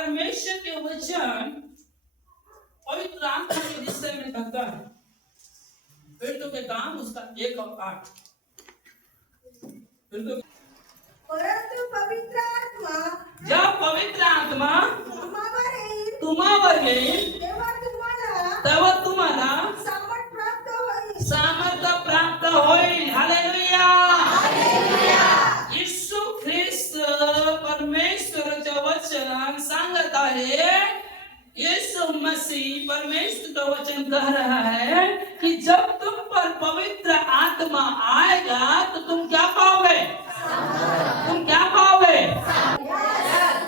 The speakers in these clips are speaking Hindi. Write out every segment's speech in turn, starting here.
परमेश्वर के वचन पवित्र आत्मा के विषय में कहता है, फिर तो के काम उसका 1 और 8। फिर तो परंतु पवित्र आत्मा जब पवित्र आत्मा तुम्हावर येईल तेव्हा तुम्हाला सामर्थ्य प्राप्त होईल। हालेलुया। यीशु ख्रिस्त परमेश्वराचं वचन सांगत आहे, यीशु मसीह परमेश्वर का वचन कह रहा है कि जब तुम पर पवित्र आत्मा आएगा तो तुम क्या पाओगे? तुम क्या पाओगे?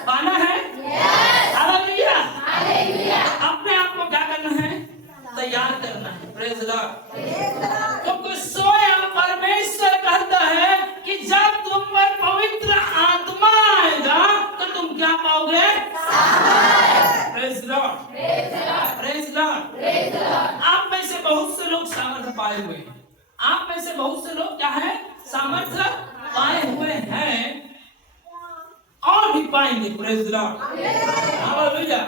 पाना है। हालेलुया। अपने आप को क्या करना है? तैयार करना है। Praise Lord. क्योंकि स्वयं परमेश्वर कहता है कि जब तुम पर पवित्र आत्मा आएगा तो तुम क्या पाओगे? Praise Lord. Praise Lord. आप में से बहुत से लोग सामर्थ्य पाए हुए हैं। आप में से बहुत से लोग क्या है? सामर्थ्य पाए हुए हैं और भी पाएंगे। Praise Lord. हालेलुया।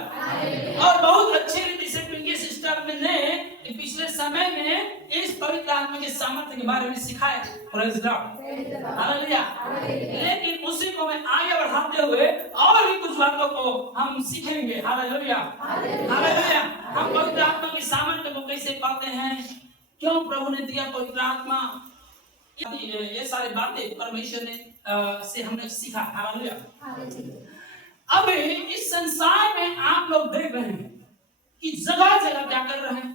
और बहुत अच्छी रीति से प्रिय सिस्टर ने पिछले समय में इस पवित्र आत्मा के सामर्थ्य के बारे में सिखाया। Praise Lord. हालेलुया। लेकिन उसी को मैं आगे बढ़ाते हुए और भी कुछ बातों को हम सीखेंगे। हालेलुया। हालेलुया। हम पवित्र आत्मा के सामर्थ्य को कैसे पाते हैं, क्यों प्रभु ने दिया पवित्र आत्मा, ये सारी बातें परमेश्वर ने से हमने सीखा। हालेलुया। अब इस संसार में आप लोग देख रहे हैं कि जगह जगह क्या कर रहे हैं?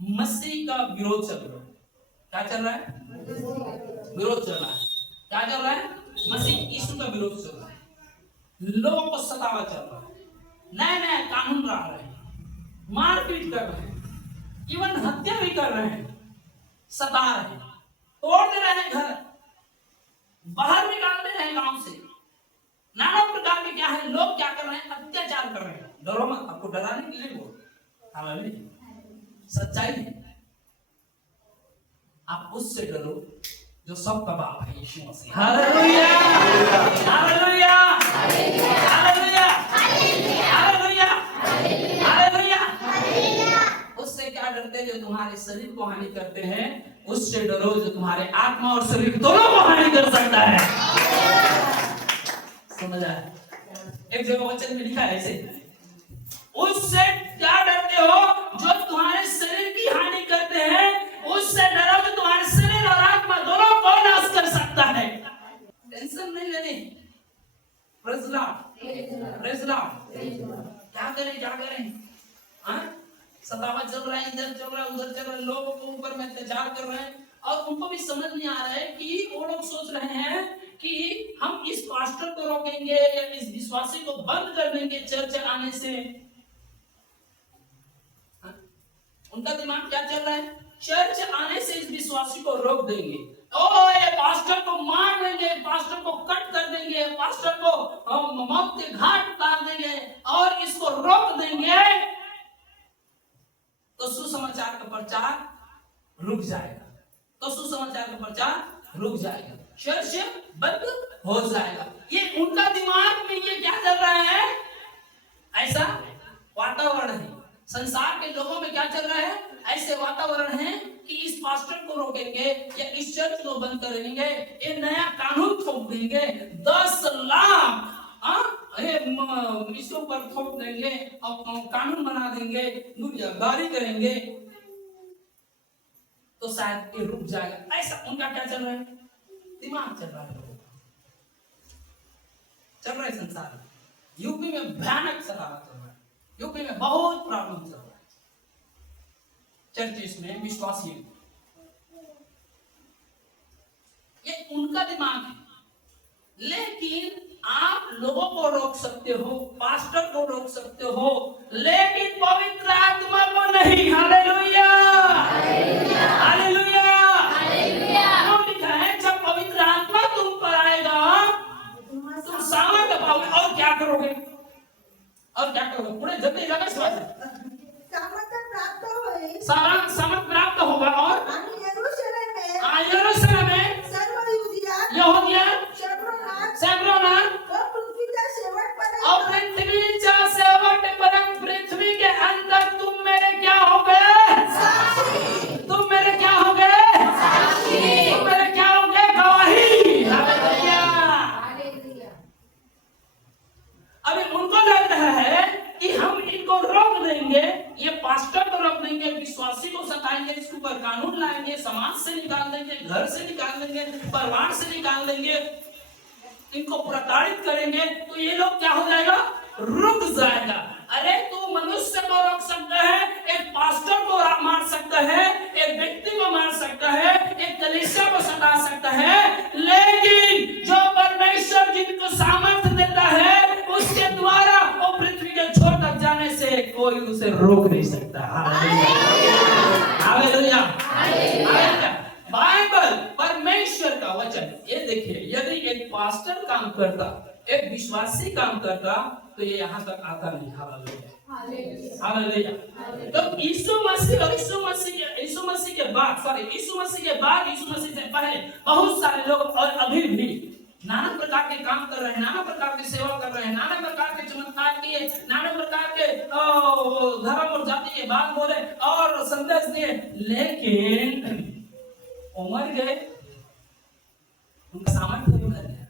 मसीह का विरोध चल रहा है। क्या चल रहा है? विरोध चल रहा है। क्या चल रहा है? मसीह यीशु का विरोध चल रहा है। लोगों को सतावा चल रहा है। नए नए कानून ला रहे हैं, मारपीट कर रहे हैं, इवन हत्या भी कर रहे हैं, सता रहे हैं, तोड़ दे रहे हैं घर, बाहर निकाल दे रहे हैं गांव से। नाना प्रकार के क्या है, लोग क्या कर रहे हैं? अत्याचार कर रहे हैं। डरो मत, आपको डराने के लिए बोल। हालेलुया। सच्चाई है। आप उससे डरो जो सबका बाप है, Yeshu Masih. Hallelujah. Hallelujah. Hallelujah. Hallelujah. Hallelujah. उससे क्या डरते जो तुम्हारे शरीर को हानि करते हैं? उससे डरो जो तुम्हारे आत्मा और शरीर दोनों को हानि कर सकता है। समझ आया? एक जगह वचन में लिखा है ऐसे, उससे क्या डरते हो जो तुम्हारे शरीर की हानि करते हैं? उससे डरो जो तुम्हारे शरीर और आत्मा दोनों को नाश कर सकता है। टेंशन नहीं लेनी। Praise Lord. Praise Lord. क्या करें क्या करें? सतावा चल रहा है, इधर चल रहा है, उधर चल रहा है, लोगों को ऊपर में अत्याचार कर रहे हैं और उनको भी समझ नहीं आ रहा है कि वो लोग सोच रहे हैं कि हम इस पास्टर को रोकेंगे या इस विश्वासी को बंद कर देंगे चर्च आने से। उनका दिमाग क्या चल रहा है? चर्च आने से इस विश्वासी को रोक देंगे, ओ ये पास्टर को मार देंगे, पास्टर को कट कर देंगे, पास्टर को मौत के घाट उतार देंगे और इसको रोक देंगे तो सुसमाचार का प्रचार रुक जाएगा। तो सुसमाचार का प्रचार रुक जाएगा, चर्च बंद हो जाएगा। ये उनका दिमाग में ये क्या चल रहा है? ऐसा वातावरण है। संसार के लोगों में क्या चल रहा है? ऐसे वातावरण है कि इस पास्टर को रोकेंगे या इस चर्च को बंद करेंगे, ये नया कानून थोप देंगे, 10 लाख इसके ऊपर थोप देंगे और कानून बना देंगे, दुनियादारी करेंगे तो शायद ये रुक जाएगा। ऐसा उनका क्या चल रहा है? दिमाग चल रहा है। चल रहा है संसार में। यूपी में भयानक सतावा चल रहा है। यूपी में बहुत प्रॉब्लम चल रहा है चर्चिस में, विश्वासी। ये उनका दिमाग है। लेकिन आप लोगों को रोक सकते हो, पास्टर को रोक सकते हो, लेकिन पवित्र आत्मा को नहीं। हालेलुया। हालेलुया। हालेलुया। लिखा है जब पवित्र आत्मा तुम पर आएगा तुम सामर्थ्य पाओगे। और क्या करोगे? और क्या करोगे? पूरे जल्दी लगा सामर्थ्य प्राप्त होगी। सामर्थ्य प्राप्त होगा और यरूशलेम में सर्व यहूदिया शेब्रोन और पृथ्वी का शेवट अभी उनको लग रहा है कि हम इनको रोक देंगे, ये पास्टर को रोक देंगे, विश्वासी को सताएंगे, इसके ऊपर कानून लाएंगे, समाज से निकाल देंगे, घर से निकाल देंगे, परिवार से निकाल देंगे, इनको प्रताड़ित करेंगे, तो ये लोग क्या हो जाएगा, रुक जाएगा। अरे तू मनुष्य को रोक सकता है, एक पास्टर को मार सकता है, एक व्यक्ति को मार सकता है, एक कलीसिया को सता सकता है, लेकिन जो परमेश्वर जिनको सामर्थ्य देता है उसके द्वारा वो पृथ्वी के छोर तक जाने से कोई उसे रोक नहीं सकता। Hallelujah, hallelujah. बाइबल परमेश्वर का वचन, ये देखिए, यदि एक पास्टर काम करता, एक विश्वासी काम करता, तो ये यहाँ तक आता नहीं। Hallelujah, hallelujah. तो यीशु मसीह और यीशु मसीह के बाद, यीशु मसीह से पहले बहुत सारे लोग और अभी भी नाना प्रकार के काम कर रहे हैं, नाना प्रकार की सेवा कर रहे हैं, नाना प्रकार के चमत्कार किए, नाना प्रकार के धर्म और जाति के बात बोले और संदेश दिए, लेकिन उमर गए, उनका सामर्थ्य भी उधर गया।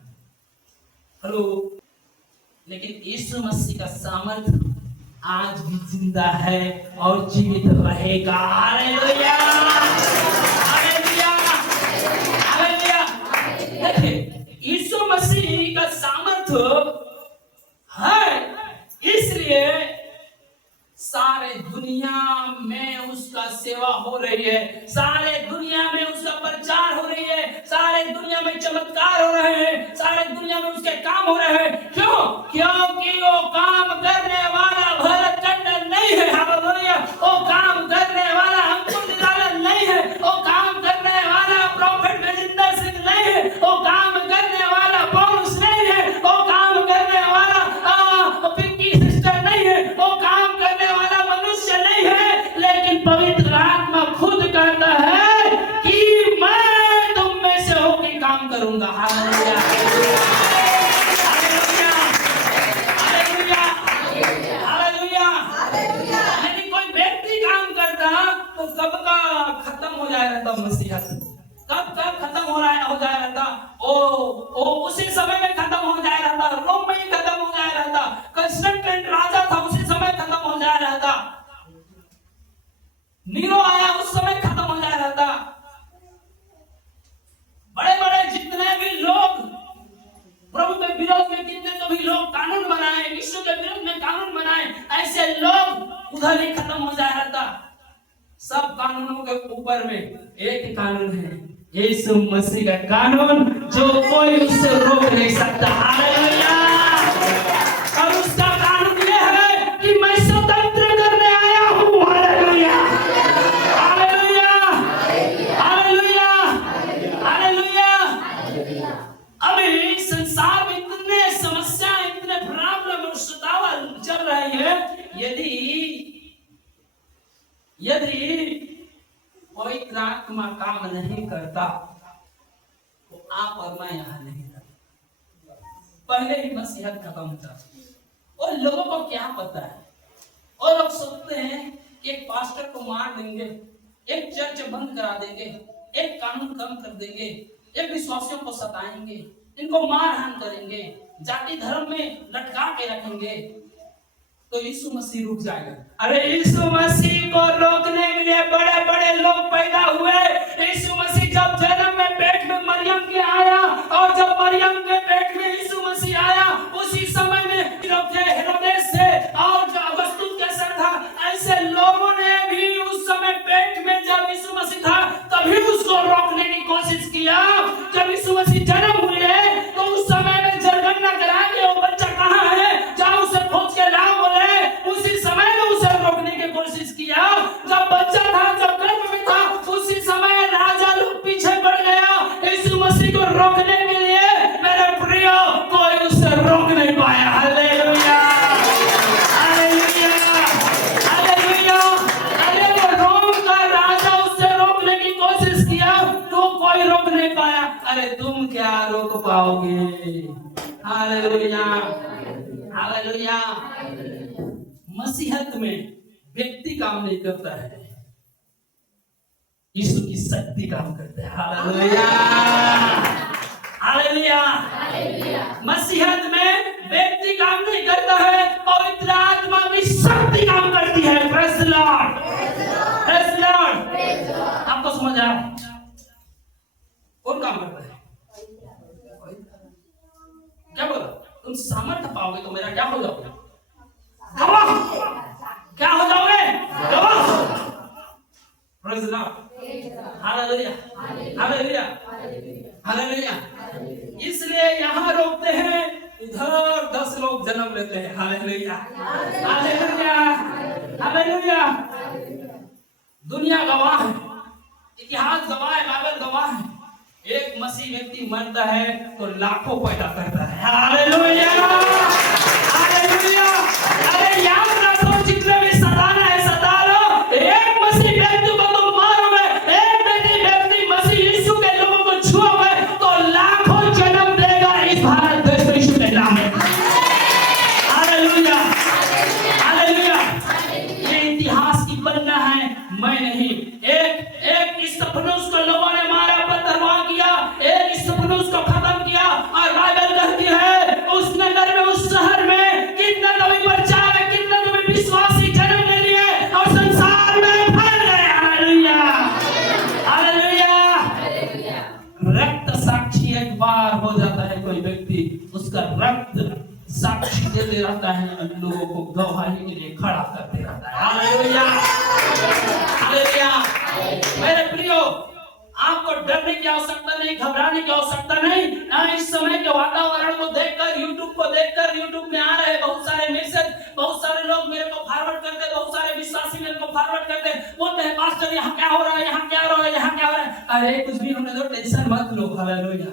हेलो, लेकिन यीशु मसीह का सामर्थ्य आज भी जिंदा है और जीवित रहेगा। Hallelujah, hallelujah, hallelujah. देखिए, यीशु मसीह का सामर्थ्य है, इसलिए सारे दुनिया में उसका सेवा हो रही है, सारे दुनिया में उसका प्रचार हो रही है, सारे दुनिया में चमत्कार हो रहे हैं, सारे दुनिया में उसके काम हो रहे हैं। क्यों? क्योंकि वो काम करने वाला भरत टंडन नहीं है। हालेलुया। वो काम करने वाला अंकुर निरालन नहीं है, वो काम करने वाला प्रॉफेट महेंद्र सिंह नहीं है, वो काम करने वाला पौलुस नहीं है, वो काम करने वाला पिंकी सिस्टर नहीं है, वो काम करने वाला मनुष्य नहीं है, लेकिन पवित्र आत्मा खुद कहता है कि मैं तुम में से होकर काम करूंगा। Hallelujah, hallelujah, hallelujah, hallelujah, hallelujah. यदि कोई व्यक्ति काम करता तो कब का खत्म हो जाया रहता मसीहत, कब खत्म हो जाया रहता, ओ उसी समय में खत्म हो जाया रहता, रोम में ही खत्म हो जाया रहता, कंस्टेंटाइन राजा था उसी समय खत्म हो जाया रहता, नीरो आया उस समय खत्म हो जाया रहता। बड़े बड़े जितने भी लोग प्रभु के विरोध में, कितने तो भी लोग कानून बनाए, विश्व के विरोध में कानून बनाए, ऐसे लोग उधर ही खत्म हो जाया रहता। सब कानूनों के ऊपर में एक ही कानून है, यीशु मसीह का कानून, जो कोई उससे रोक नहीं सकता। हालेलुया। और उसका कानून यह है कि मैं स्वतंत्र करने आया हूँ। Hallelujah, hallelujah, hallelujah, hallelujah. अभी संसार में इतने समस्या, इतने प्रॉब्लम और सतावा चल रही है, यदि पवित्र आत्मा काम नहीं करता तो आप और मैं यहाँ नहीं रहते। पहले ही मसीहत खत्म था और लोगों को क्या पता है, और लोग सोचते हैं एक पास्टर को मार देंगे, एक चर्च बंद करा देंगे, एक कानून कम कर देंगे, एक विश्वासियों को सताएंगे, इनको मारहान करेंगे, जाति धर्म में लटका के रखेंगे, तो यीशु मसीह रुक जाएगा। अरे यीशु मसीह को रोकने के लिए बड़े बड़े लोग पैदा हुए। यीशु मसीह जब जन्म में पेट में मरियम के आया, और जब मरियम के पेट में यीशु मसीह आया, उसी समय में हेरोदेस थे और जो अगस्तुस कैसर था, ऐसे लोगों ने भी उस समय पेट में जब यीशु मसीह था तभी उसको रोकने की कोशिश किया। जब यीशु मसीह जन्म हुए तो उस समय में जनगणना करा के वो बच्चा कहाँ है, जाओ उसे खोज के लाओ बोले, उसी समय में उसे रोकने की कोशिश किया। जब बच्चा था, जब गर्भ में था, उसी समय राजा लोग पीछे पड़ गया यीशु मसीह को रोकने के लिए। मेरे प्रियो, कोई उसे रोक नहीं पाया। Hallelujah, hallelujah, hallelujah, hallelujah. Rome का राजा उसे रोकने की कोशिश किया तो कोई रोक नहीं पाया। अरे तुम क्या रोक पाओगे? Hallelujah, hallelujah. मसीहत में व्यक्ति काम नहीं करता है, यीशु की शक्ति काम करता है। Hallelujah, hallelujah. मसीहत में व्यक्ति काम नहीं करता समर्थ पाओगे तो मेरा क्या हो जाओगे? गवाह। क्या हो जाओगे? गवाह। Praise the Lord. Hallelujah, hallelujah, hallelujah. इसलिए यहाँ रोकते हैं, उधर 10 लोग जन्म लेते हैं। Hallelujah, hallelujah, hallelujah. दुनिया गवाह है, इतिहास गवाह है, बाइबल गवाह है। एक मसीह व्यक्ति मरता है तो लाखों पैदा करता है। Hallelujah, hallelujah. अरे याद रखो, जितने भी सताना है सता लो, एक मसीह व्यक्ति को तुम मारोगे, एक व्यक्ति मसीह यीशु के लोगों को छुओगे तो लाखों जन्म देगा इस भारत देश में यीशु के नाम में। Hallelujah, hallelujah. ये इतिहास की पन्ना है, मैं नहीं। एक स्तिफनुस को लोगों ने मारा, पत्थरमार किया, एक स्तिफनुस को खत्म किया, और बाइबल कहती है उस नगर में, उस शहर में कितने लोग प्रचार है, कितने लोग विश्वासी जन्म ले लिए और संसार में फैल गए। Hallelujah, hallelujah. रक्त साक्षी एक बार हो जाता है, कोई व्यक्ति उसका रक्त साक्षी देते रहता है, लोगों को गवाही के लिए खड़ा करते रहता है। Hallelujah, hallelujah. मेरे प्रियो, आपको डरने की आवश्यकता नहीं, घबराने की आवश्यकता नहीं। इस समय के वातावरण को देखकर, यूट्यूब में आ रहे बहुत सारे मैसेज, बहुत सारे लोग मेरे को फॉरवर्ड करते, बहुत सारे विश्वासी मेरे को फॉरवर्ड करते, बोलते हैं पास्टर यहाँ क्या हो रहा है, यहाँ क्या हो रहा है, यहाँ क्या हो रहा है। अरे कुछ भी होने दो, टेंशन मत लो। Hallelujah,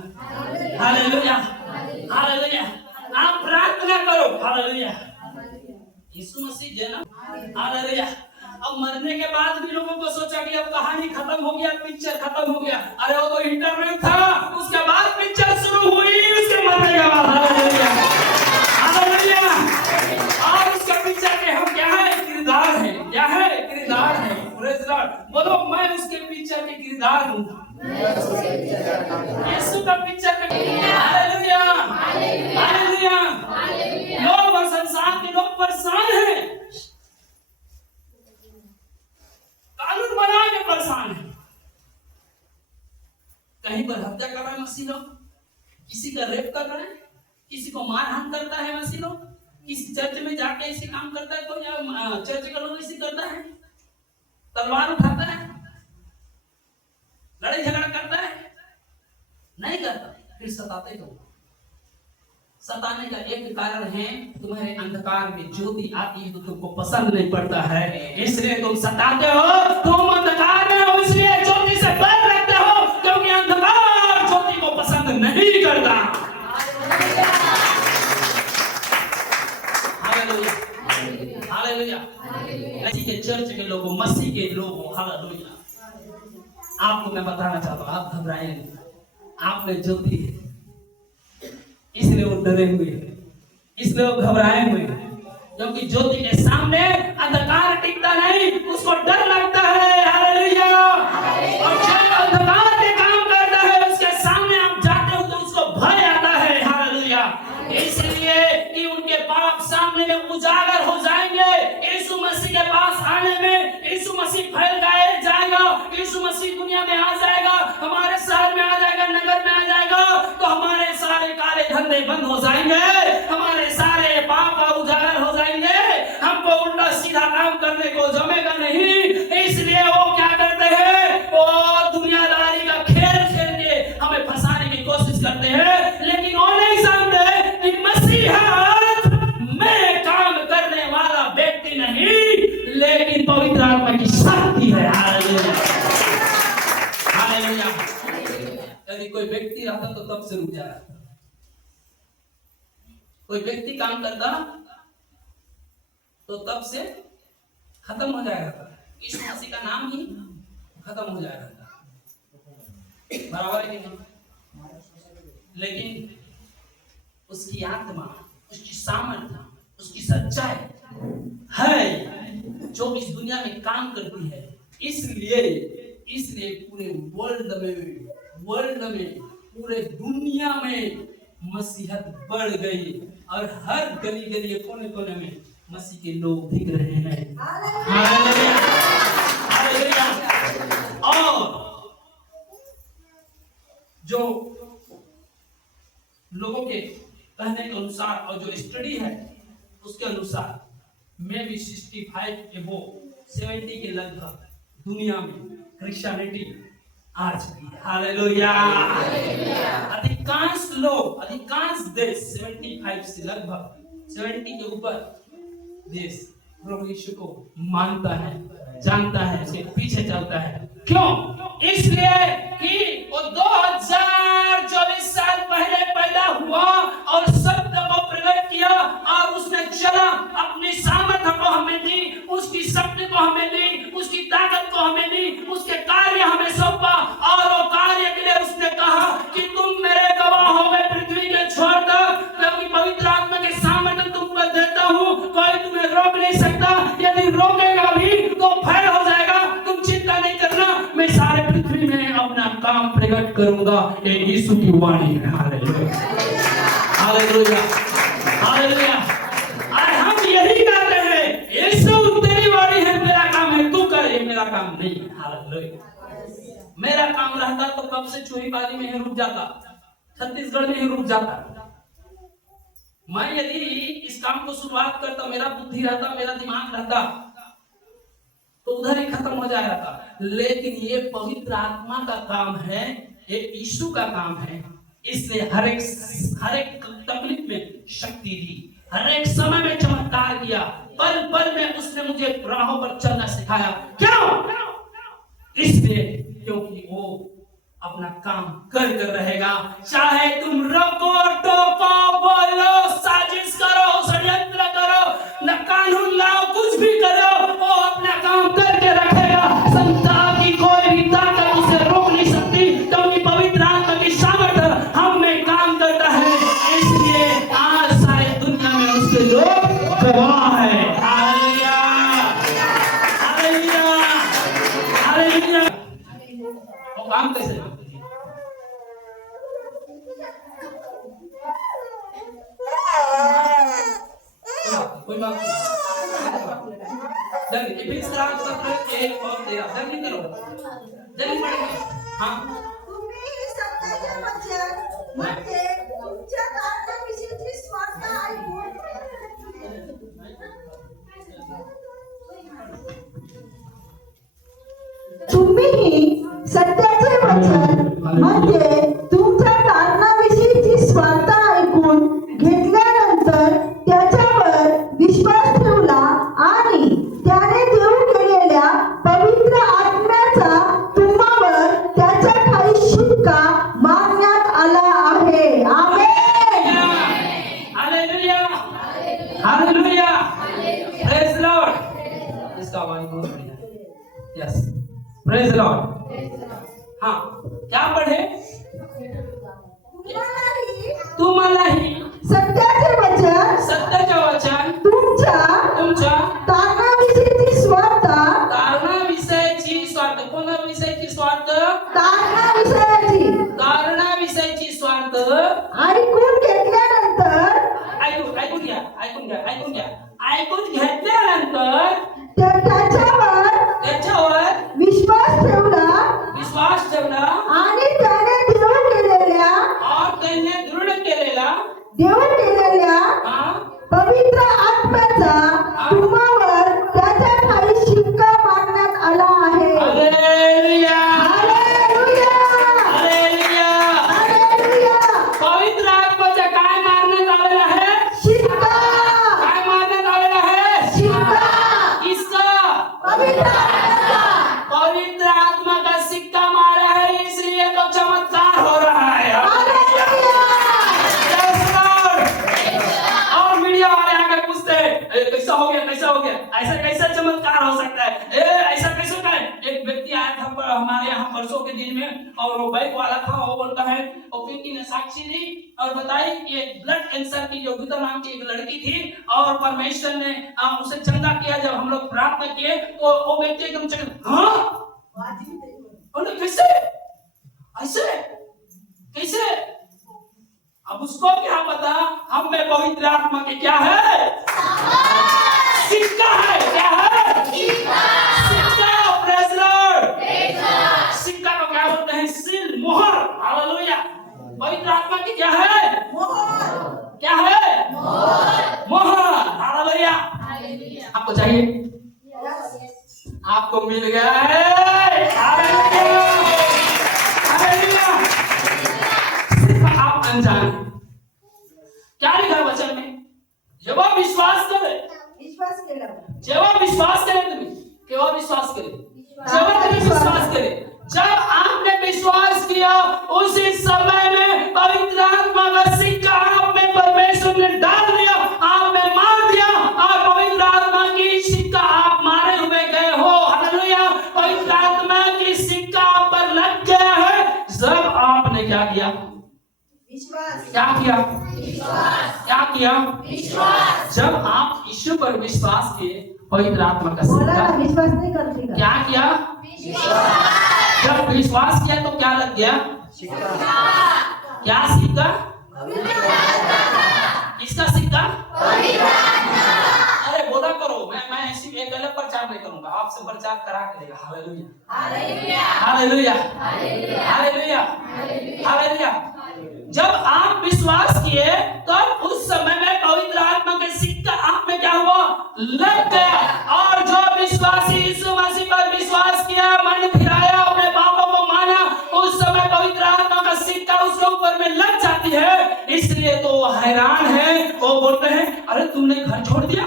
hallelujah, hallelujah. आप प्रार्थना करो। हालेलुया, यीशु मसीह जन्म। हालेलुया। अब मरने के बाद भी लोगों को सोचा कि अब कहानी खत्म हो गया, पिक्चर खत्म हो गया। अरे वो तो इंटरनेट था, उसके बाद पिक्चर शुरू हुई, उसके मरने के बाद। Hallelujah, hallelujah. और उसका पिक्चर के हम क्या है? किरदार है। क्या है? किरदार है। Praise the Lord. बोलो, मैं उसके पिक्चर के किरदार हूँ। यीशु का पिक्चर का किरदार। Hallelujah, hallelujah. लोग और संसार के लोग परेशान हैं, कानून बना के परेशान है। कहीं पर हत्या कर रहा है मसीह लोग, किसी का रेप कर रहा है, किसी को मारहान करता है मसीह लोग, किसी चर्च में जाके ऐसे काम करता है, कोई चर्च का लोग ऐसे करता है, तलवार उठाता है, लड़ाई झगड़ा करता है, नहीं करता, फिर सताते हो। सताने का एक कारण है, तुम्हारे अंधकार में ज्योति आती है तो तुमको पसंद नहीं पड़ता है, इसलिए तुम सताते हो। तुम अंधकार में हो इसलिए ज्योति से बैर रखते हो, क्योंकि अंधकार ज्योति को पसंद नहीं करता। Hallelujah, hallelujah. मसीह के चर्च के लोगों, मसीह के लोगों, हालेलुया। आपको मैं बताना चाहता हूँ, आप घबराए नहीं, आप में ज्योति है, इसलिए वो डरे हुए हैं, इसलिए वो घबराए हुए हैं, क्योंकि ज्योति के सामने अंधकार टिकता नहीं, उसको डर लगता है। हालेलुया। और जो अंधकार के काम करता है, उसके सामने आप जाते हो तो उसको भय आता है। हालेलुया। इसलिए कि उनके पाप सामने में उजागर हो जाएंगे। यीशु मसीह के पास आने में यीशु मसीह फैल जाएगा, यीशु मसीह दुनिया में आ जाएगा, हमारे शहर में आ जाएगा, नगर में आ जाएगा, तो हमारे सारे काले धंधे बंद हो जाएंगे, हमारे सारे पाप उजागर हो जाएंगे, हमको उल्टा सीधा काम करने को जमेगा नहीं। इसलिए वो क्या करते हैं? वो दुनियादारी का खेल खेल के हमें फंसाने की कोशिश करते हैं, लेकिन वो नहीं जानते कि मसीहत में काम करने वाला व्यक्ति नहीं, लेकिन पवित्र आत्मा की शक्ति है। Hallelujah, hallelujah. यदि कोई व्यक्ति रहता तो तब से रुक जाता, कोई व्यक्ति काम करता तो तब से खत्म हो जाएगा, यीशु मसीह का नाम ही खत्म हो जाएगा, बराबर है कि नहीं? लेकिन उसकी आत्मा, उसकी सामर्थ्य, उसकी सच्चाई है जो इस दुनिया में काम करती है। इसलिए पूरे वर्ल्ड में पूरे दुनिया में मसीहत बढ़ गई और हर गली गली कोने कोने में मसीह के लोग दिख रहे हैं। Hallelujah, hallelujah. और जो लोगों के कहने के अनुसार और जो स्टडी है उसके अनुसार मैं भी 65 एबो 70 के लगभग दुनिया में क्रिश्चियनिटी आज भी हालेलुया। अधिकांश लोग अधिकांश देश 75 से लगभग 70 के ऊपर देश प्रभु यीशु को मानता है, जानता है, उसके पीछे चलता है। क्यों? इसलिए कि वो 2024 साल पहले पैदा हुआ और सत्य को प्रकट किया और उसने चला, अपनी सामर्थ्य को हमें दी, उसकी शक्ति को हमें दी, उसकी ताकत को हमें दी, उसके कार्य हमें सौंपा और वो कार्य के लिए उसने कहा कि तुम मेरे गवाह हो गए पृथ्वी के छोर तक, क्योंकि पवित्र आत्मा के सामर्थ्य तुम पर देता हूँ, कोई तुम्हें रोक नहीं सकता। यदि रोकेगा भी तो फेल हो जाएगा, तुम चिंता नहीं करना, मैं सारे पृथ्वी में अपना काम प्रकट करूंगा। ये यीशु की वाणी है। Hallelujah hallelujah hallelujah. और हम यही कहते हैं, यीशु तेरी वाणी है, मेरा काम है तू कर, ये मेरा काम नहीं है। हालेलुया। मेरा काम रहता तो कब से चोरीबाजी में ही रुक जाता, छत्तीसगढ़ में ही रुक जाता। मैं यदि इस काम को शुरुआत करता, मेरा बुद्धि रहता, मेरा दिमाग रहता, तो उधर ही खत्म हो जाया था। लेकिन ये पवित्र आत्मा का काम है, ये यीशु का काम है, इसलिए हर एक तकलीफ में शक्ति दी, हर एक समय में चमत्कार किया, पल पल में उसने मुझे राहों पर चलना सिखाया। क्यों? इसलिए क्योंकि वो अपना काम कर रहेगा, चाहे तुम रोको टोको बोलो, साजिश करो, षड्यंत्र करो, न कानून लाओ, कुछ भी करो, वो अपना काम करके रखेगा। संसार की कोई भी ताकत उसे रोक नहीं सकती, क्योंकि पवित्र आत्मा की सामर्थ्य हम में काम करता है। इसलिए आज सारे दुनिया में उसके लोग गवाह है। Hallelujah hallelujah hallelujah. वो काम कैसे? कोई बात नहीं, जल्दी इफिसियंस चैप्टर 1 और 13 जल्दी करो, जल्दी पढ़ेंगे। हाँ, तुम्ही सत्याचे वचन म्हणजे तुमच्या कारणाविषयीची स्वार्थ ऐकून तुम्ही सत्याचे वचन म्हणजे तुमच्या कारणाविषयीची स्वार्थ ऐकून घेतल्यानंतर त्याच्यावर विश्वास ठेवला आणि त्याने देऊ केलेल्या पवित्र आत्म्याचा तुम्हावर त्याच्या ठायी शिक्का मारण्यात आला आहे। Amen hallelujah hallelujah praise Lord. इसका आवाज बहुत बढ़िया है। Yes praise Lord. हाँ, क्या पढ़े? तुम्हालाही सत्याचे वचन तुमच्या कारणाविषयीची स्वार्थ कोणाविषयीची स्वार्थ? कारणाविषयीची स्वार्थ ऐकून घेतल्यानंतर ऐकून घेतल्यानंतर त्याच्यावर विश्वास ठेवला आणि त्याने देऊ केलेल्या पवित्र आत्म्याचा तुम्हावर त्याच्या ठायी शिक्का मारण्यात आला आहे। Hallelujah hallelujah hallelujah hallelujah. पवित्र आत्म्याचा काय मारण्यात आलेला आहे? शिक्का। काय मारण्यात आलेला आहे? शिक्का। किसका? पवित्र आत्म्याचा। पवित्र आत्मा का सिक्का मारा है, इसलिए तो चमत्कार हो रहा है। और मीडिया वाले आकर पूछते हैं कैसा हो गया, ऐसा कैसा चमत्कार हो सकता है, ऐसा कैसे होता है? एक व्यक्ति आया था हमारे यहाँ परसों के दिन में, और वो बाइक वाला था, वो बोलता है और पिंकी ने साक्षी दी और बताई कि ब्लड कैंसर की योगिता नाम की एक लड़की थी, और परमेश्वर ने उसे चंगा किया। जब हम लोग प्रार्थना किए तो वो व्यक्ति एकदम कैसे ऐसे कैसे? अब उसको क्या पता हम में पवित्र आत्मा के क्या है? सिक्का है। क्या है? सिक्का। Praise Lord. सिक्का को क्या बोलते हैं? सील, मोहर। हालेलुया। पवित्र आत्मा की क्या है? मोहर। क्या आपको चाहिए? आपको मिल गया है। Hallelujah, hallelujah. सिर्फ आप अनजान हैं। क्या लिखा है वचन में? जब आप विश्वास करें, जब आप विश्वास करें, तुम्हें केवल विश्वास करें, जब तुम्हें विश्वास करें, जब आपने विश्वास किया उसी समय में पवित्र आत्मा का सिक्का आप में परमेश्वर ने डाल दिया, आप में मार दिया, और पवित्र आत्मा की सिक्का आप मारे हुए गए हो। हालेलुया, पवित्र आत्मा की सिक्का आप पर लग गया है। जब आपने क्या किया? क्या किया? क्या किया? जब आप यीशु पर विश्वास किए, पवित्र आत्मा का सिक्का विश्वास नहीं करते क्या किया? जब विश्वास किया तो क्या लग गया? क्या सिक्का? किसका सिक्का? अरे बोला करो, मैं ऐसी एक गलत प्रचार नहीं करूंगा, आपसे प्रचार करा करेगा। Hallelujah, hallelujah, hallelujah, hallelujah. जब आप विश्वास किए तो उस समय में पवित्र आत्मा के सिक्का आप में क्या हुआ? लग गया। और जो विश्वासी यीशु मसीह पर विश्वास किया, मन फिराया, अपने पापों को माना, उस समय पवित्र आत्मा का सिक्का उसके ऊपर में लग जाती है। इसलिए तो वो हैरान है, वो बोलते हैं अरे तुमने घर छोड़ दिया।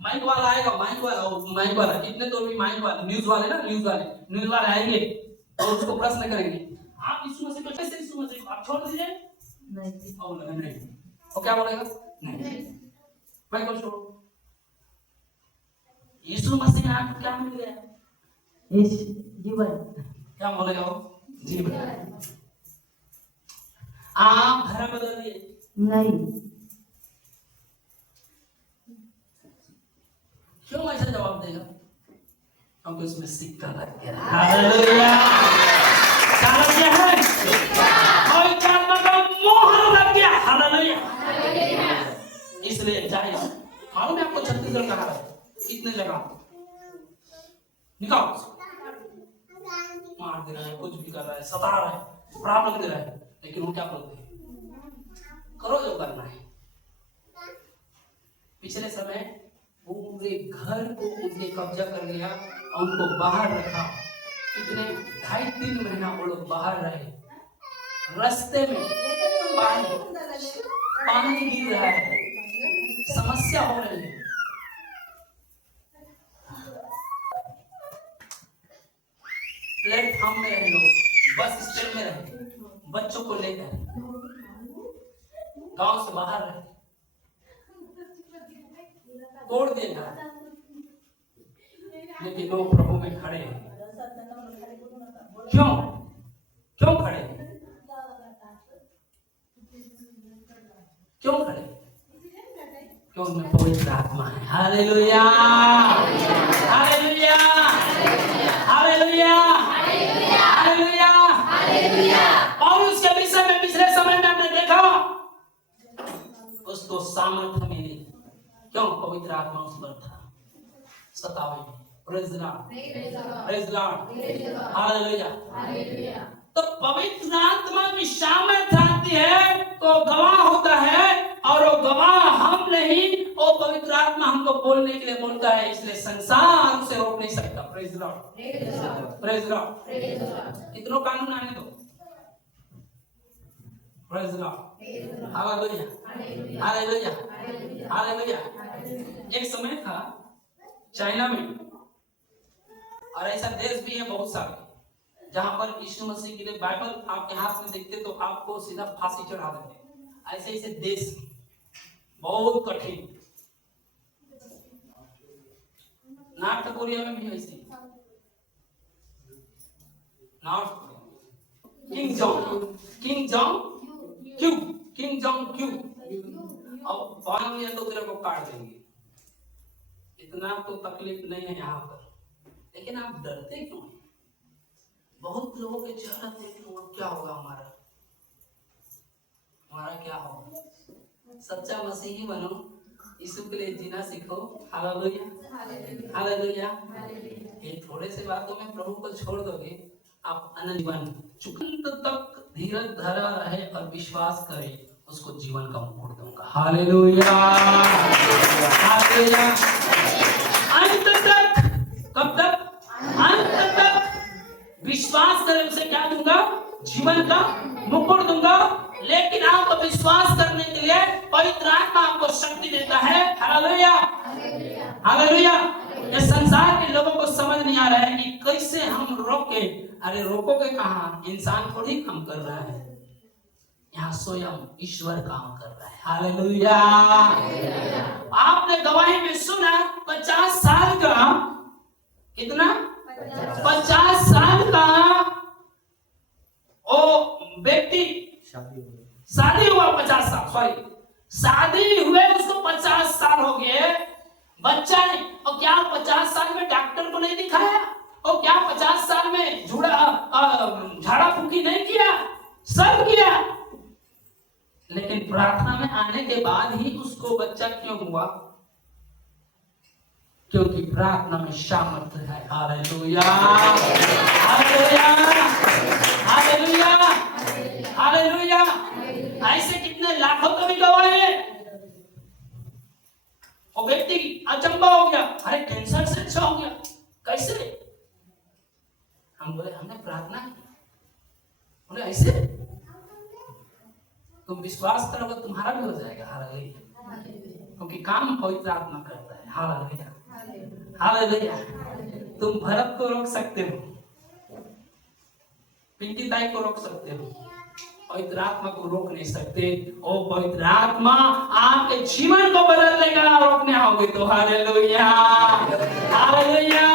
माइक वाला आएगा, माइक वाला कितने तो भी माइक वाला, न्यूज वाले आएंगे और उसको प्रश्न करेंगे, आप यीशु मसीह को कैसे यीशु मसीह को आप छोड़ दीजिए? नहीं। वो क्या बोलेगा? नहीं। माइक को छोड़ो। यीशु मसीह ने आपको क्या मिल गया? जीवन। क्या बोलेगा वो? जीवन। आप धर्म बदल दिए? नहीं। क्यों ऐसा जवाब देगा? क्योंकि उसमें सिक्का लग गया। हालेलुया, क्या लग गया है? और क्या मोहर लग गया। हालेलुया, इसलिए जाए मालूम है आपको छत्तीसगढ़ कहा है कितने जगह निकाल मार दे रहा है, कुछ भी कर रहा है, सता रहा है, प्रॉब्लम दे रहा है, लेकिन वो क्या बोलते हैं? करो जो करना है। पिछले समय पूरे घर को उनने कब्जा कर लिया और उनको बाहर रखा। कितने 2.5-3 महीना वो लोग बाहर रहे। रास्ते में पानी गिर रहा है, समस्या हो रही है। प्लेटफॉर्म में रहे लोग, बस स्टैंड में रहे, बच्चों को लेकर गांव से बाहर रहे, तोड़ देगा, लेकिन लोग प्रभु में खड़े हैं। क्यों खड़े हैं? क्यों खड़े? क्यों? उनमें पवित्र आत्मा है। Hallelujah, hallelujah, hallelujah, hallelujah. और उसके विषय में पिछले समय में हमने देखा उसको सामर्थ्य मिली। क्यों? पवित्र आत्मा उस पर था। 27 praise Lord, praise Lord, hallelujah. तो पवित्र आत्मा की सामर्थ्य आती है तो गवाह होता है, और वो गवाह हम नहीं, वो पवित्र आत्मा हमको बोलने के लिए बोलता है। इसलिए संसार उसे रोक नहीं सकता। Praise Lord, praise Lord. इतना कानून आने दो। Praise Lord, hallelujah, hallelujah, hallelujah. एक समय था चाइना में, और ऐसा देश भी है बहुत सारे, जहां पर यीशु मसीह के लिए बाइबल आपके हाथ में देखते तो आपको सीधा फांसी चढ़ा देते। ऐसे ऐसे देश बहुत कठिन। नॉर्थ कोरिया में भी ऐसे, नॉर्थ किंग जोंग क्यू अब बांध लिया तो तेरे को काट देंगे। इतना तो तकलीफ नहीं है यहाँ पर, लेकिन आप डरते क्यों? बहुत लोगों के चेहरा देख लो, क्या होगा हमारा क्या होगा? सच्चा मसीही बनो, यीशु के लिए जीना सीखो। Hallelujah, hallelujah. ये थोड़े से बातों में प्रभु को छोड़ दोगे, आप अनंत जीवन चुकंत तक धीरज धरा रहे और विश्वास करे, उसको जीवन का मुकुट दूंगा। Hallelujah, hallelujah. जीवन का मुकुट दूंगा, लेकिन आपको विश्वास करने के लिए पवित्र आत्मा आपको शक्ति देता है। Hallelujah, hallelujah. ये संसार के लोगों को समझ नहीं आ रहा है कि कैसे हम रोके। अरे रोकोगे कहाँ, इंसान थोड़ी काम कर रहा है, यहाँ स्वयं ईश्वर काम कर रहा है। हालेलुया। आपने गवाही में सुना 50 साल का, कितना 50 साल का वो व्यक्ति शादी हुआ 50 साल, सॉरी शादी हुए उसको 50 साल हो गए, बच्चा नहीं। और क्या 50 साल में डॉक्टर को नहीं दिखाया? और क्या 50 साल में झाड़ा फूकी नहीं किया? सब किया, लेकिन प्रार्थना में आने के बाद ही उसको बच्चा क्यों हुआ? क्योंकि प्रार्थना में सामर्थ्य है। Hallelujah, hallelujah, hallelujah, hallelujah. ऐसे कितने लाखों कभी गवाए हैं। वो व्यक्ति अचंबा हो गया, अरे कैंसर से अच्छा हो गया, कैसे? हम बोले हमने प्रार्थना की। बोले ऐसे? तुम विश्वास करोगे तुम्हारा भी हो जाएगा। हालेलुया, क्योंकि काम पवित्र आत्मा करता है। Hallelujah, hallelujah. तुम भरत को रोक सकते हो, पिंकी ताई को रोक सकते हो, पवित्र आत्मा को रोक नहीं सकते। ओ पवित्र आत्मा आपके जीवन को बदल लेगा, रोकने आओगे तो। Hallelujah, hallelujah.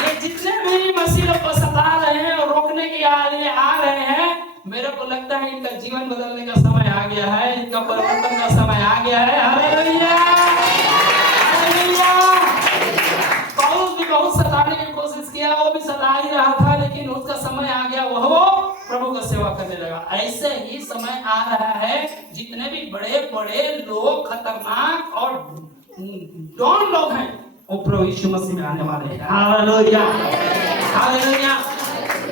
ये जितने भी मसीहों को सता रहे हैं और रोकने के लिए आ रहे हैं, मेरे को लगता है इनका जीवन बदलने का समय आ गया है, इनका परिवर्तन का समय आ गया है। Hallelujah, hallelujah. पौलुस भी बहुत सताने की कोशिश किया, वो भी सता ही रहा था, लेकिन उसका समय आ गया, वो प्रभु का सेवा करने लगा। ऐसे ही समय आ रहा है, जितने भी बड़े बड़े लोग, खतरनाक और डॉन लोग हैं, वो प्रभु यीशु मसीह में आने वाले हैं। Hallelujah, hallelujah,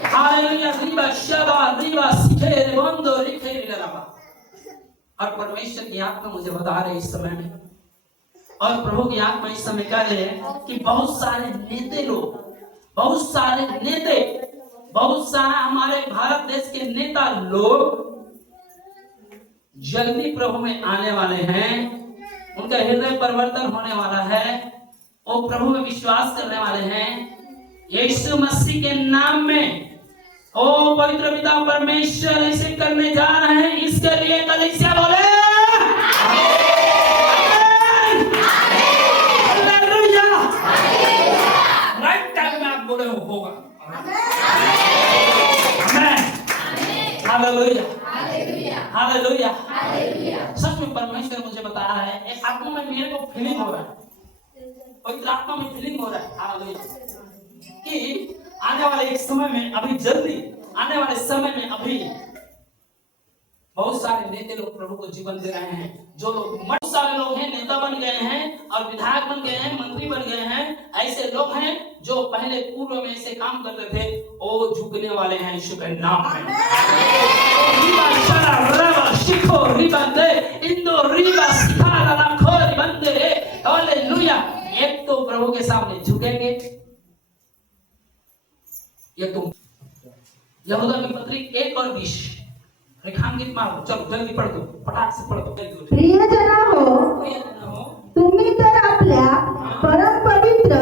hallelujah. रिबा शबा रिबा सिखे बंदो रिखे रिलाबा। और परमेश्वर की आत्मा मुझे बता रही इस समय में, और प्रभु की आत्मा इस समय कह रहे हैं कि बहुत सारे नेता लोग, बहुत सारे नेता, बहुत सारा हमारे भारत देश के नेता लोग जल्दी प्रभु में आने वाले हैं। उनका हृदय परिवर्तन होने वाला है, वो प्रभु में विश्वास करने वाले हैं यीशु मसीह के नाम में। ओ पवित्र पिता परमेश्वर ऐसे करने जा रहे हैं, इसके लिए कलीसिया बोले हालेलुया। राइट टाइम में आप बोले होगा। Hallelujah, hallelujah, hallelujah. सच में परमेश्वर मुझे बता रहा है, एक आत्मा में मेरे को फीलिंग हो रहा है, पवित्र आत्मा में फीलिंग हो रहा है। हालेलुया, कि आने वाले एक समय में, अभी जल्दी आने वाले समय में, अभी बहुत सारे नेता लोग प्रभु को जीवन दे रहे हैं। जो लोग, बहुत सारे लोग हैं, नेता बन गए हैं और विधायक बन गए हैं, मंत्री बन गए हैं। ऐसे लोग हैं जो पहले पूर्व में ऐसे काम करते थे, वो झुकने वाले हैं यीशु के नाम में। रिबा शरा रवा शिखो रिबा दे इंदो रिबा सिखारा रखो बंदे। हालेलुया। एक तो प्रभु के सामने झुकेंगे, ये तुम यहूदा की पत्री 1:20 रेखांकित मारो, चलो जल्दी पढ़ दो, फटाक से पढ़ दो। प्रियजनांनो, तुम्ही तर आपल्या परम पवित्र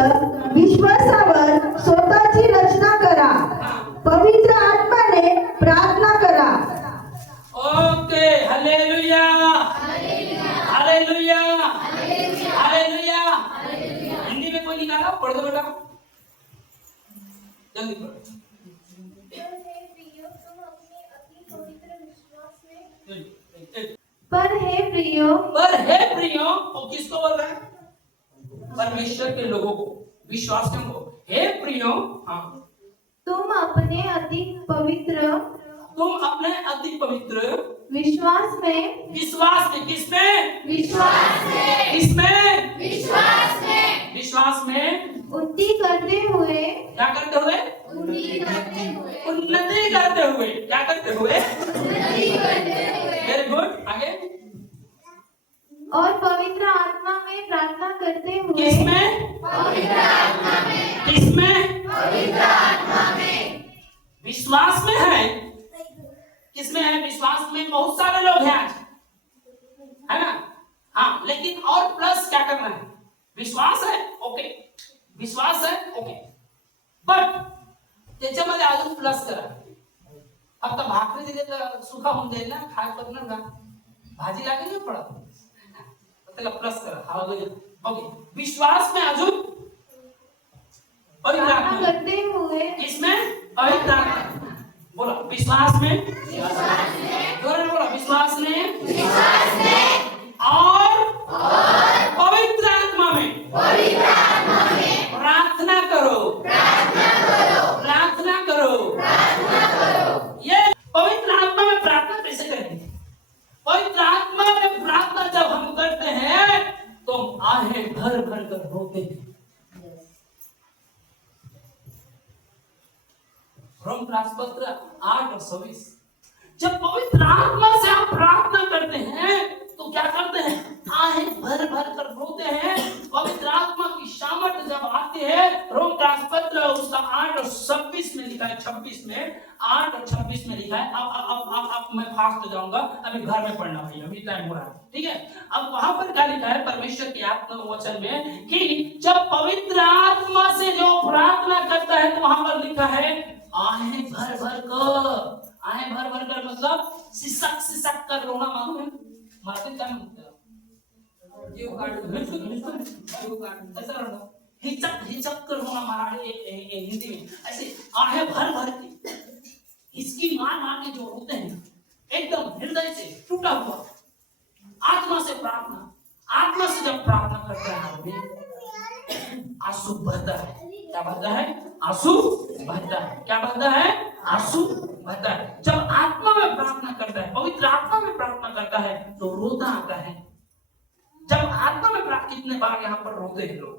विश्वासावर स्वतःची रचना करा, पवित्र आत्म्याने प्रार्थना करा। Okay, hallelujah, hallelujah, hallelujah. Hindi में कोई निकाला, पढ़ दो बेटा, जल्दी पढ़ो। पर हे प्रियो, पर हे प्रियो, और किसको बोल रहा है? परमेश्वर के लोगों को, विश्वासियों को। हे प्रियो, हाँ, तुम अपने अति पवित्र विश्वास में, किसमें? विश्वास में उन्नति करते हुए, क्या करते हुए? उन्नति करते हुए। क्या करते हुए? वेरी गुड, आगे। और पवित्र आत्मा में प्रार्थना करते हुए। किसमें? पवित्र आत्मा में। किसमें? पवित्र आत्मा में। विश्वास में है, में बहुत सारे लोग हैं आज, है ना? हाँ, लेकिन और प्लस क्या करना है? विश्वास है, ओके, विश्वास है, ओके, बट त्याच्यामध्ये अजून प्लस करा. फक्त भाकरी दिले तर सुखा होऊन जाईल ना, खाय पडणार का? भाजी लागेल ना पडत, त्याला प्लस करा. हालेलुया. ओके, विश्वास में अजून पवित्र आत्मा करते हुए, इसमें पवित्र आत्मा. बोला विश्वास में, जोर बोला विश्वास में और पवित्र आत्मा में प्रार्थना करो. ये पवित्र आत्मा में प्रार्थना कैसे करेंगे? पवित्र आत्मा में प्रार्थना जब हम करते हैं तो आहें भर भर कर रोते हैं. रोमपत्र 8 और 26. जब पवित्र आत्मा से आप प्रार्थना करते हैं तो क्या करते हैं? आहें भर भर कर रोते हैं. पवित्र आत्मा की सामर्थ्य जब आती है, रोमपत्र उसका 8 और 26 में लिखा है, 26 में 8 और 26 में लिखा है. अब मैं फास्ट हो जाऊंगा, अभी घर में पढ़ना भाई, अभी टाइम हो रहा है, ठीक है? अब वहां पर क्या लिखा है परमेश्वर की आत्मा वचन में कि जब पवित्र आत्मा से जो प्रार्थना करता है तो वहां पर लिखा है आहें भर भर कर. आहें भर भर कर मतलब सिसक सिसक कर रोना. मालूम है मारते क्या म्हणतात? जीव काढून ऐसा रोना, हिचक हिचक कर रोना. मराठी हिंदी में ऐसे आहें भर भर के इसकी मार के जो होते हैं एकदम हृदय से टूटा हुआ, आत्मा से प्रार्थना. आत्मा से जब प्रार्थना करता है आंसू बहता है. क्या बहता है? आंसू बहता है. क्या बहता है? आंसू बहता है. जब आत्मा में प्रार्थना करता है, पवित्र आत्मा में प्रार्थना करता है तो रोना आता है. जब आत्मा में प्रार्थना, कितने बार यहाँ पर रोते हैं लोग?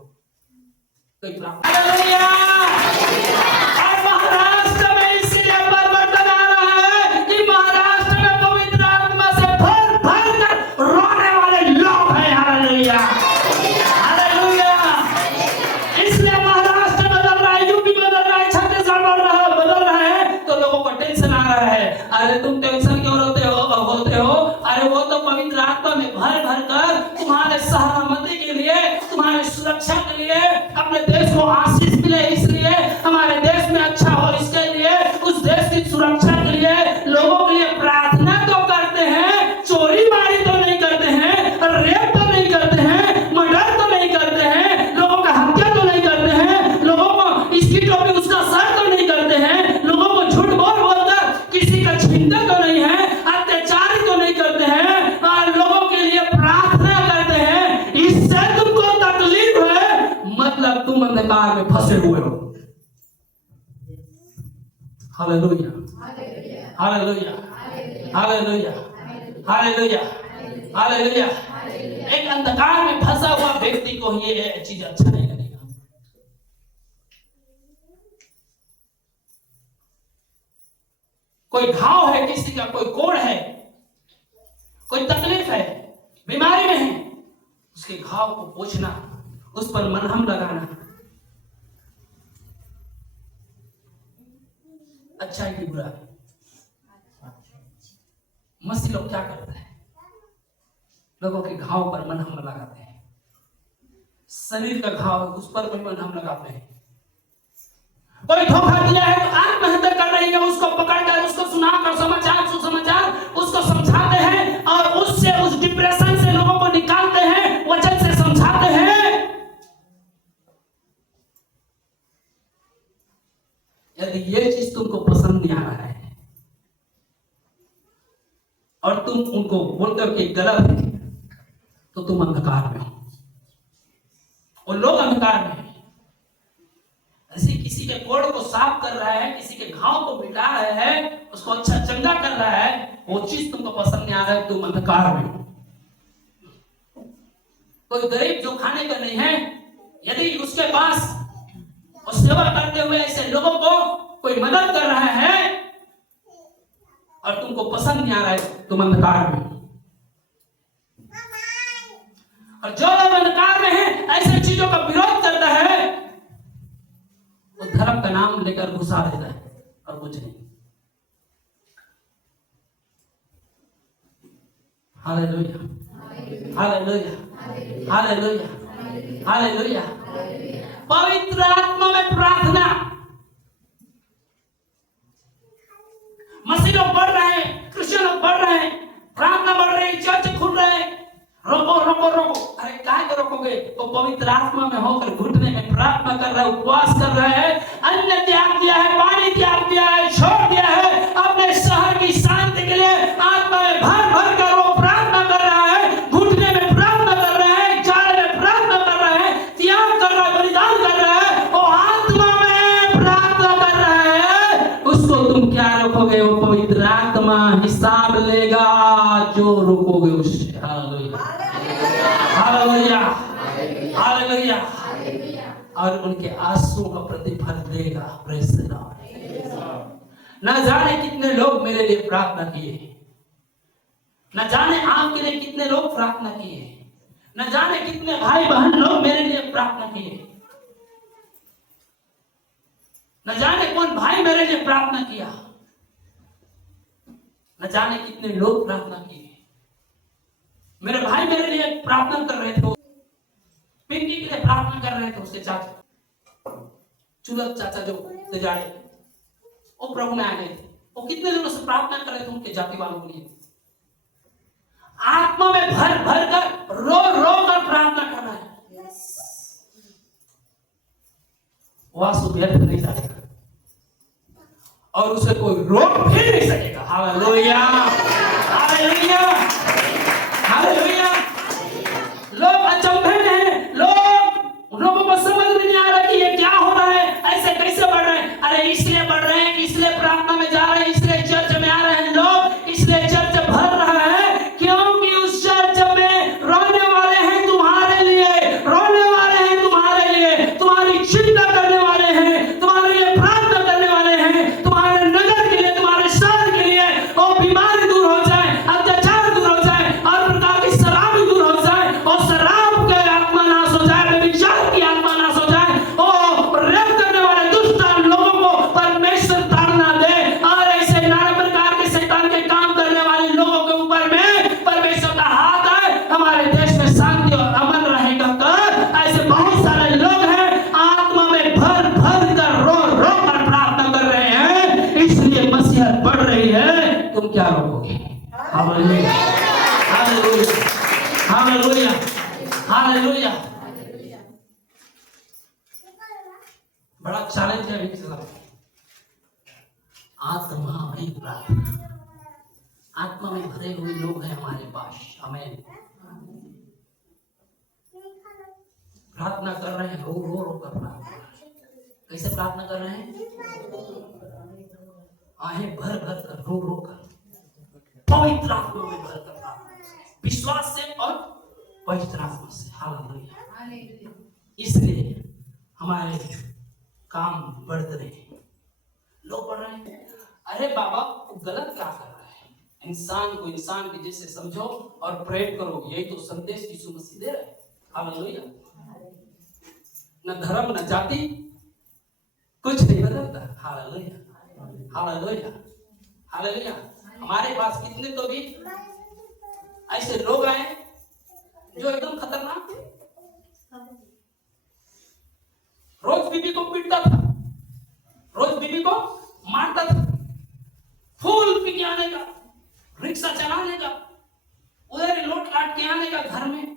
कोई प्रार्थना. महाराष्ट्र में इसलिए परिवर्तन आ रहा है कि महाराष्ट्र में पवित्र आत्मा से भर भर कर रोने वाले लोग हैं. Hallelujah, hallelujah. इसलिए महाराष्ट्र बदल रहा है, यूपी बदल रहा है, छत्तीसगढ़ बदल रहा है तो लोगों को टेंशन आ रहा है. अरे तुम टेंशन क्यों होते हो? अरे वो तो पवित्र आत्मा में भर भर कर तुम्हारे सलामती के लिए, तुम्हारे सुरक्षा के लिए, अपने देश को आशीष मिले इसलिए, हमारे देश में अच्छा हो इसके लिए, उस देश की सुरक्षा के लिए लोगों के लिए प्रार्थना तो करते हैं. चोरी मारी तो नहीं करते हैं, रेप तो नहीं करते हैं, मर्डर तो नहीं करते हैं, लोगों का हत्या तो नहीं करते हैं, लोगों को इसकी टोपी उसका सर तो नहीं करते हैं, लोगों को झूठ बोलकर किसी का छीनते तो नहीं है, अत्याचारी तो नहीं करते हैं, और लोगों के लिए प्रार्थना करते हैं. इससे तुमको तकलीफ है, मतलब तुम अंधकार में फंसे हुए हो. Hallelujah, hallelujah, hallelujah, hallelujah, hallelujah. एक अंधकार में फंसा हुआ व्यक्ति को ये चीज अच्छा नहीं लगेगा. कोई घाव है किसी का, कोई कोड़ है, कोई तकलीफ है, बीमारी में है, उसके घाव को पोंछना, उस पर मलहम लगाना अच्छा है कि बुरा है? मसीह लोग क्या करते हैं? लोगों के घाव पर मलहम लगाते हैं. शरीर का घाव उस पर भी मलहम लगाते हैं. कोई धोखा दिया है तो आत्महत्या कर रही है, उसको पकड़कर उसको सुनाकर समाचार सुसमाचार उसको समझाते हैं और उससे उस डिप्रेशन से लोगों को निकालते हैं, वचन से समझाते हैं. यदि ये चीज तुमको पसंद नहीं आ रहा है और तुम उनको बोलकर के गलत है तो तुम अंधकार में हो और लोग अंधकार में है. ऐसे किसी के कोड़ को साफ कर रहा है, किसी के घाव को मिटा रहा है, उसको अच्छा चंगा कर रहा है, वो चीज तुमको पसंद नहीं आ रहा है, तुम अंधकार में हो. कोई गरीब जो खाने का नहीं है, यदि उसके पास वो सेवा करते हुए ऐसे लोगों को कोई मदद कर रहा है और तुमको पसंद नहीं आ रहा है, तुम अंधकार में. और जो लोग अंधकार में है, ऐसे चीजों का विरोध करता है, वो धर्म का नाम लेकर घुसा देता है और कुछ नहीं. Hallelujah, hallelujah, hallelujah, hallelujah. पवित्र आत्मा में प्रार्थना। मसीह लोग बढ़ रहे हैं, क्रिश्चियन लोग बढ़ रहे हैं, प्रार्थना बढ़ रही है, चर्च खुल रहे हैं। रोको रोको रोको, अरे काहे को रोकोगे? वो पवित्र आत्मा में होकर घुटने में प्रार्थना कर रहा है, उपवास कर रहा है, अन्न त्याग दिया है, पानी त्याग दिया है, छोड़ दिया है, अपने शहर की शांति के लिए आत्मा में भर भर कर वो प्रार्थना कर रहा है, घुटने में प्रार्थना कर रहा है, जाड़े में प्रार्थना कर रहा है, त्याग कर रहा है, बलिदान कर रहा है, वो आत्मा में प्रार्थना कर रहा है। उसको तुम क्या रोकोगे? वो पवित्र आत्मा हिसाब लेगा जो रोकोगे उससे। Hallelujah, hallelujah, hallelujah. और उनके आंसुओं का प्रतिफल देगा। Praise the Lord. न जाने कितने लोग मेरे लिए प्रार्थना किए, न जाने आपके लिए कितने लोग प्रार्थना किए, न जाने कितने भाई बहन लोग मेरे लिए प्रार्थना किए, न जाने कौन भाई मेरे लिए प्रार्थना किया, न जाने कितने लोग प्रार्थना किए। मेरे भाई मेरे लिए प्रार्थना कर रहे थे, पिंकी के लिए प्रार्थना कर रहे थे, उसके चाचा, चुलत चाचा जो जाड़े, वो प्रभु में आ गए थे। वो कितने दिनों से प्रार्थना कर रहे थे उनके जाति वालों के लिए। आत्मा में भर भर कर रो रो कर प्रार्थना कर रहा है। वो आंसू व्यर्थ नहीं जाएगा और उसे कोई रोक भी नहीं सकेगा। Hallelujah, hallelujah, hallelujah. लोग अचंभे में हैं, लोगों को समझ में नहीं आ रहा कि ये क्या हो रहा है, ऐसे कैसे बढ़ रहे हैं। अरे इसलिए बढ़ रहे हैं, इसलिए प्रार्थना में जा रहे हैं, इसलिए चर्च में आ रहे हैं लोग, इसलिए चर्च भर रहा है क्योंकि उस चर्च में रोने वाले हैं तुम्हारे लिए, रोने वाले हैं तुम्हारे लिए, तुम्हारी चिंता करने वाले हैं, तुम्हारे लिए प्रार्थना करने वाले हैं, तुम्हारे नगर के लिए, तुम्हारे शहर के लिए। और बीमारी दूर हो जाए, अत्याचार दूर हो जाए, और प्रकार की शराब दूर हो जाए, और शराब के आत्मा नाश हो जाए, विचार की आत्मा नाश हो जाए, और रेप करने वाले दुष्ट लोगों को परमेश्वर ताड़ना दे, और ऐसे नाना प्रकार के शैतान के काम करने वाले लोगों के ऊपर में परमेश्वर का हाथ है। हमारे देश में शांति और अमन रहेगा। तो ऐसे बहुत सारे लोग हैं आत्मा में भर भर कर रो रो कर प्रार्थना कर रहे हैं, इसलिए मसीहत बढ़ रही है। तुम क्या रोकोगे? Hallelujah, hallelujah, hallelujah, hallelujah. बड़ा चैलेंज है अभी चला। आत्मा में प्रार्थना, आत्मा में भरे हुए लोग हैं हमारे पास। आमीन। प्रार्थना कर रहे हैं, रो रो रो कर प्रार्थना। कैसे प्रार्थना कर रहे हैं? आहें भर भर कर, रो रो कर, पवित्र आत्मा में भर कर प्रार्थना, विश्वास से और पवित्र आत्मा से। हालेलुया। इसलिए हमारे काम बढ़ रहे हैं, लोग बढ़ रहे हैं। अरे बाबा वो गलत क्या कर रहा है? इंसान को इंसान के जैसे समझो और प्रेम करो, यही तो संदेश यीशु मसीह दे रहे हैं। हालेलुया। न धर्म न जाति कुछ नहीं बदलता। Hallelujah, hallelujah, hallelujah. हमारे पास कितने तो भी ऐसे लोग आए जो एकदम खतरनाक थे। रोज बीबी को पीटता था, रोज बीबी को मारता था, फूल पी के आने का, रिक्शा चलाने का, उधर लौट काट के आने का घर में,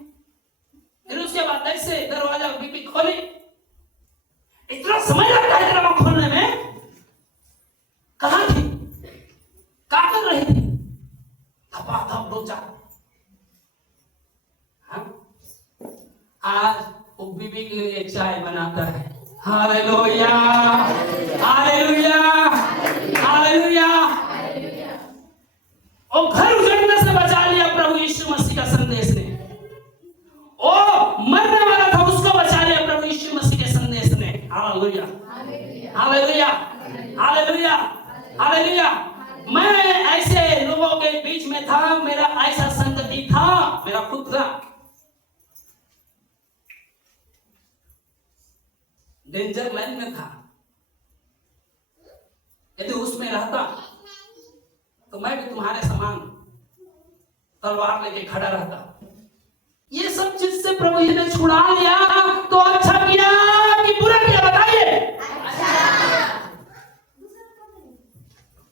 फिर उसके बाद ऐसे दरवाजा बीबी खोले। इतना समय लगता है दरवाजा खोलने में। कहां थी? क्या कर रही थी? थपा थप दो चार। आज वो बीबी के लिए चाय बनाता है। Hallelujah, hallelujah, hallelujah. और घर उजड़ने से बचा लिया प्रभु यीशु मसीह का संदेश ने। ओ मरने वाला था, उसको बचा लिया प्रभु यीशु मसीह के संदेश ने। Hallelujah, hallelujah, hallelujah, hallelujah. मैं ऐसे लोगों के बीच में था, मेरा ऐसा संगति था, मेरा खुद था। डेंजर लाइन में था। यदि उसमें रहता तो मैं भी तुम्हारे समान तलवार लेके खड़ा रहता। ये सब चीज से प्रभु यीशु ने छुड़ा लिया तो अच्छा किया कि बुरा किया, बताइए।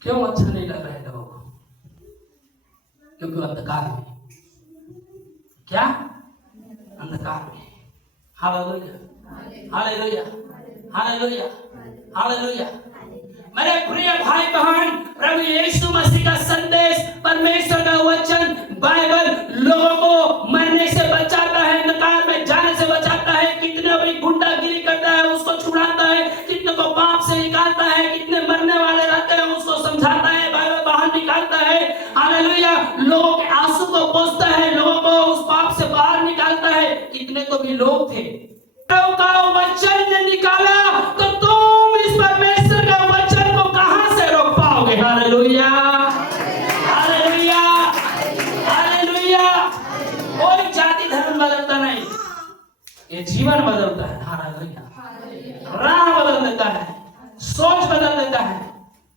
क्यों अच्छा नहीं लग रहा है लोगों को? क्योंकि अंधकार में, क्या अंधकार में। Hallelujah, hallelujah, hallelujah, hallelujah. मेरे प्रिय भाई बहन, प्रभु यीशु मसीह का संदेश, परमेश्वर का वचन, बाइबल लोगों को मरने से बचाता है, अंधकार में जाने से बचाता है। कितने भी गुंडागिरी करता है उसको छुड़ाता है, कितने को पाप से निकालता है, कितने मरने वाले रहते हैं उसको समझाता है, बाइबल बाहर निकालता है। हालेलुया। लोगों के आंसू को पोंछता है, लोगों को उस पाप से बाहर निकालता है। कितने तो भी लोग थे, प्रभु का वचन ने निकाला तो तुम इस परमेश्वर का वचन को कहां से रोक पाओगे? Hallelujah, hallelujah, hallelujah. कोई जाति धर्म बदलता नहीं, ये जीवन बदलता है। हालेलुया। राह बदल देता है, सोच बदल देता है,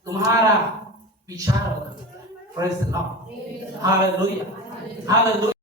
तुम्हारा विचार बदल देता है। Praise the Lord. Hallelujah, hallelujah.